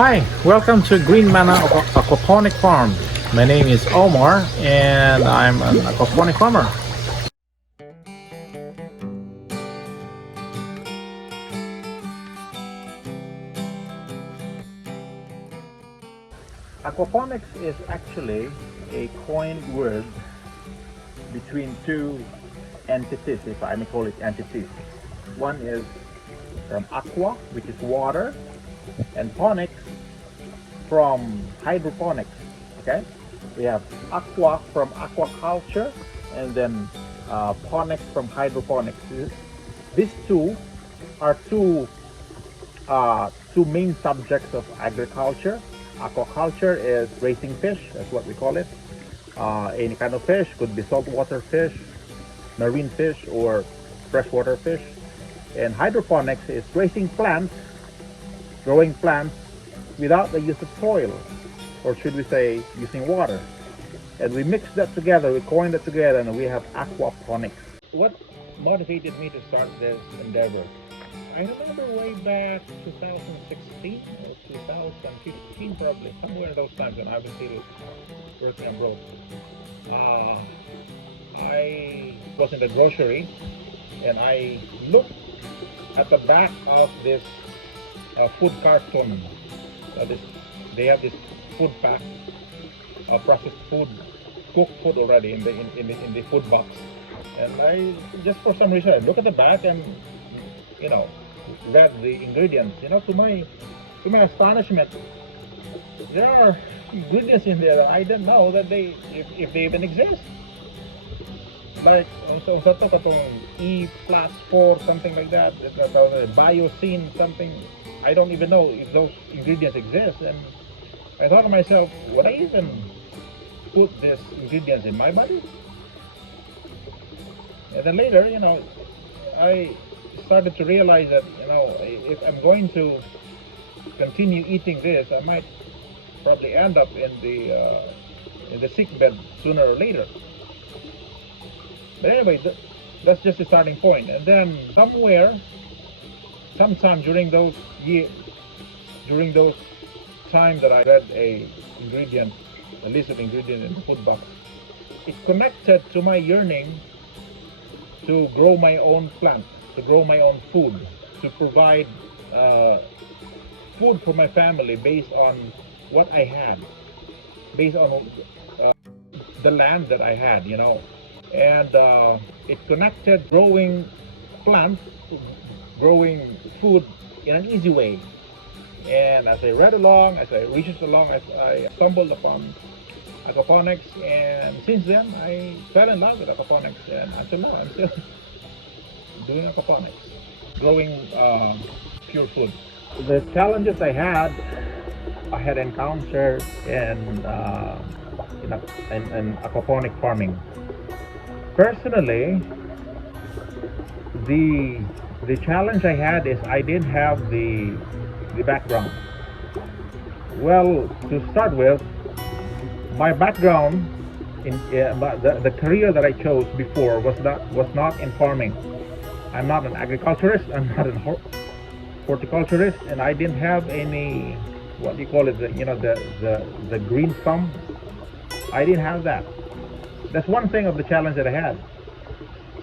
Hi, welcome to Green Manna Aquaponic Farm. My name is Omar and I'm an aquaponic farmer. Aquaponics is actually a coined word between two entities, if I may call it entities. One is from aqua, which is water, and ponics from hydroponics. Okay, we have aqua from aquaculture, and then ponics from hydroponics. These two are two main subjects of agriculture. Aquaculture is raising fish, that's what we call it. Any kind of fish, could be saltwater fish, marine fish, or freshwater fish. And hydroponics is raising plants, growing plants without the use of soil, or should we say using water. And we mix that together, we coin that together, and we have aquaponics. What motivated me to start this endeavor? I remember way back 2016 or 2015, probably somewhere in those times when I was still working abroad. I was in the grocery and I looked at the back of this food carton. They have this food pack, processed food, cooked food already in the food box. And I just for some reason I look at the back and read the ingredients. To my astonishment, there are ingredients in there that I didn't know that if they even exist. Like so katong E+4, something like that, biocene something. I don't even know if those ingredients exist, and I thought to myself, would I even put these ingredients in my body? And then later, I started to realize that if I'm going to continue eating this, I might probably end up in the sick bed sooner or later. But anyway, that's just the starting point. And then sometime during those times that I read a list of ingredients in the food box, it connected to my yearning to grow my own plant, to grow my own food, to provide food for my family based on what I had, based on the land that I had, and it connected growing plants, growing food in an easy way. And as I read along, as I researched along, as I stumbled upon aquaponics, and since then I fell in love with aquaponics, and until now I'm still doing aquaponics, growing pure food. The challenges I had encountered in aquaponic farming. Personally, the challenge I had is I didn't have the background. Well, to start with, my background in the career that I chose before was not in farming. I'm not an agriculturist, I'm not a horticulturist, and I didn't have any, what do you call it, the green thumb. I didn't have that. That's one thing of the challenge that I had.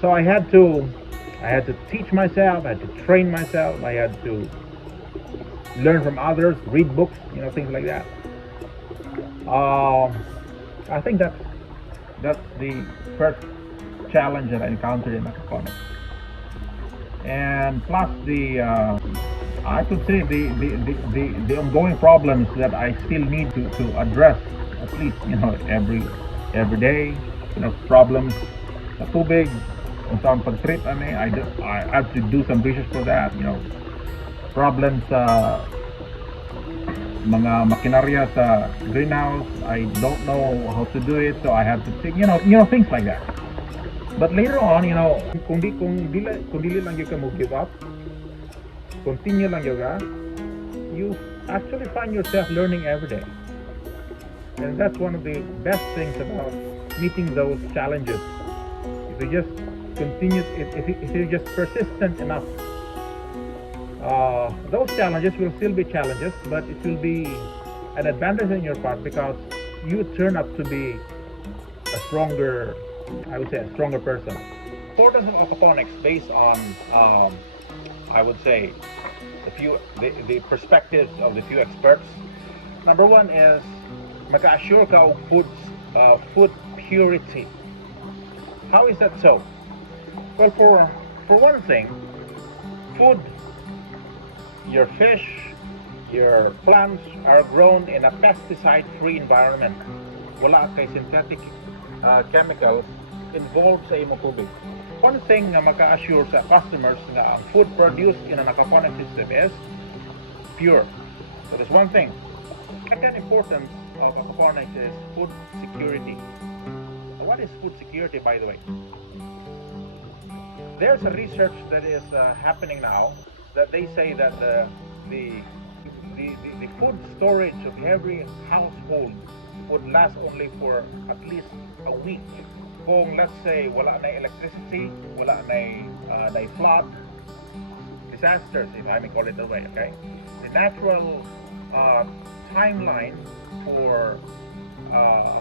So I had to teach myself, I had to train myself, I had to learn from others, read books, things like that. I think that's the first challenge that I encountered in aquaponics. And plus I could say the ongoing problems that I still need to address, at least every day. Problems sa tubig, kung saan pag-treat I have to do some research for that. Problems sa mga makinarya sa greenhouse, I don't know how to do it, so I have to think, things like that. But later on, kung dili lang yung ka mo give up, continue lang you actually find yourself learning every day. And that's one of the best things about meeting those challenges. If you just continue, if you're just persistent enough, those challenges will still be challenges, but it will be an advantage on your part because you turn up to be a stronger, I would say, a stronger person. Importance of aquaponics based on, I would say, the perspectives of the few experts. Number one is maka-assure ka og food purity. How is that so? Well, for one thing, food, your fish, your plants are grown in a pesticide-free environment. Wala kay synthetic chemicals involved sa imong tubig. One thing na maka-assure sa customers na ang food produced in an aquaponic system is pure. So that's one thing. Second importance of aquaponics is food security. What is food security, by the way? There's a research that is happening now that they say that the food storage of every household would last only for at least a week. Kung let's say wala na electricity, wala na flood, disasters, if I may call it that way, okay? The natural timeline for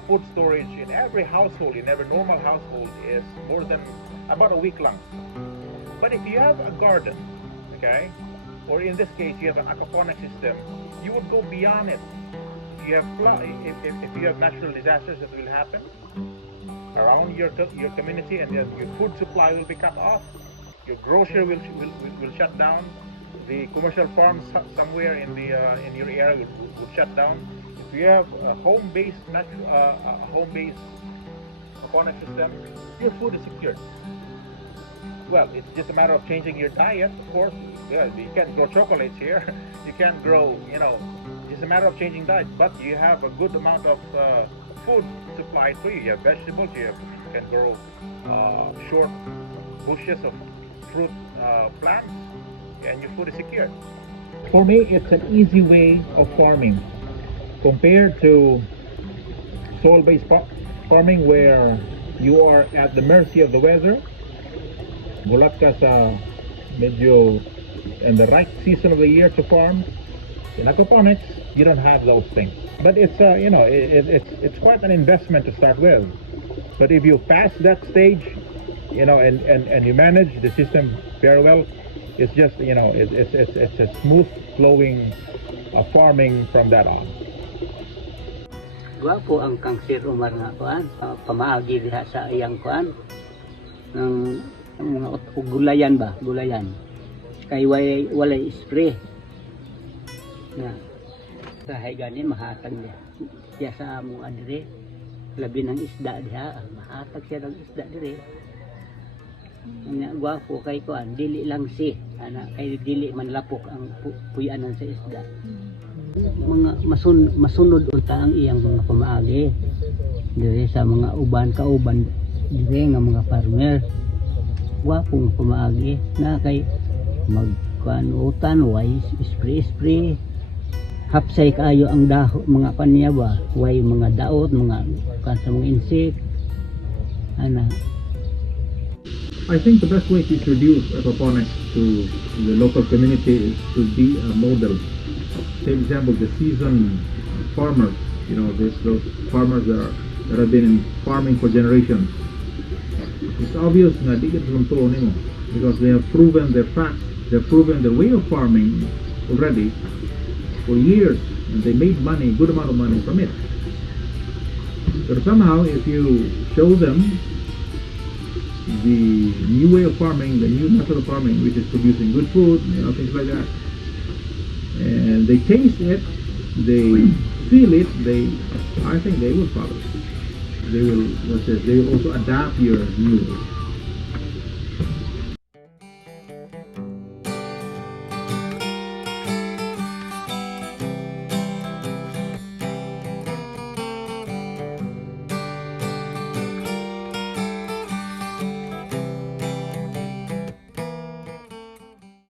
food storage in every household, in every normal household, is more than about a week long. But if you have a garden, okay, or in this case you have an aquaponic system, you would go beyond it. If you have natural disasters that will happen around your community, and then your food supply will be cut off, your grocery will shut down, the commercial farms somewhere in your area will shut down. If you have a home-based aquaponic system, your food is secured. Well, it's just a matter of changing your diet, of course. Yeah, you can't grow chocolates here. You can't grow, just a matter of changing diet. But you have a good amount of food supplied for you. You have vegetables. You can grow short bushes of fruit plants, and your food is secure. For me, it's an easy way of farming compared to soil-based farming, where you are at the mercy of the weather. Gulat ka sa medyo in the right season of the year to farm. In aquaponics, you don't have those things. But it's it's quite an investment to start with. But if you pass that stage, and you manage the system very well, it's just it's a smooth flowing farming from that on. Gwapo ang kang Sir Omar nga kuan, pamaagi diha sa iyang kuan ng mga gulayan ba, gulayan. Kay walay spray. Na kahit ganin mahatag niya sa among adire, labi ng isda diha, mahatag siya ng isda dire. Nya gwapo kay kuan, dili lang ana kay dili man lapok ang puyanan sa isda. Mga masunod unta ang iyang mga pamaagi dire sa mga kauban dire nga mga farmer. Gwapong pamaagi na kay magkanutan way spray hapsay kaayo ang daho mga paniya ba, way mga daot mga kansa mga insect ana. I think the best way to introduce aquaponics to the local community is to be a model. Take example, the seasoned farmers, those farmers that have been in farming for generations. It's obvious na di kita tulong nimo because they have proven their facts, they have proven their way of farming already for years, and they made money, good amount of money from it. But somehow, if you show them the new way of farming, the new method of farming, which is producing good food, things like that, and they taste it, they feel it, I think they will follow. They will also adapt your new